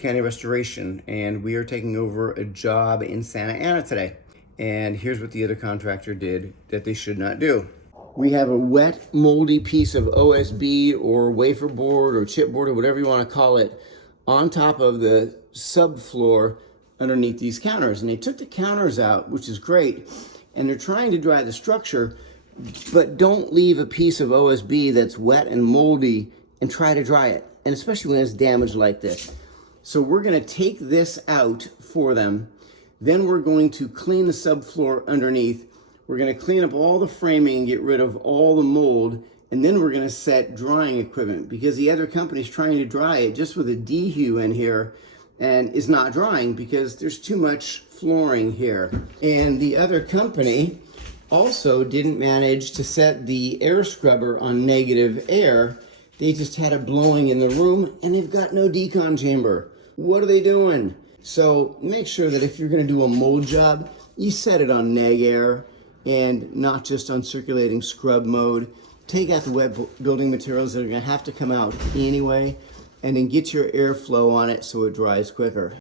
County Restoration, and we are taking over a job in Santa Ana today. And here's what the other contractor did that they should not do. We have a wet, moldy piece of OSB or wafer board or chipboard or whatever you want to call it on top of the subfloor underneath these counters. And they took the counters out, which is great, and they're trying to dry the structure, but don't leave a piece of OSB that's wet and moldy and try to dry it, and especially when it's damaged like this. So we're gonna take this out for them. Then we're going to clean the subfloor underneath. We're gonna clean up all the framing and get rid of all the mold. And then we're gonna set drying equipment because the other company's trying to dry it just with a D-Hue in here and is not drying because there's too much flooring here. And the other company also didn't manage to set the air scrubber on negative air. They just had it blowing in the room and they've got no decon chamber. What are they doing? So make sure that if you're gonna do a mold job, you set it on neg air and not just on circulating scrub mode. Take out the wet building materials that are gonna have to come out anyway, and then get your airflow on it so it dries quicker.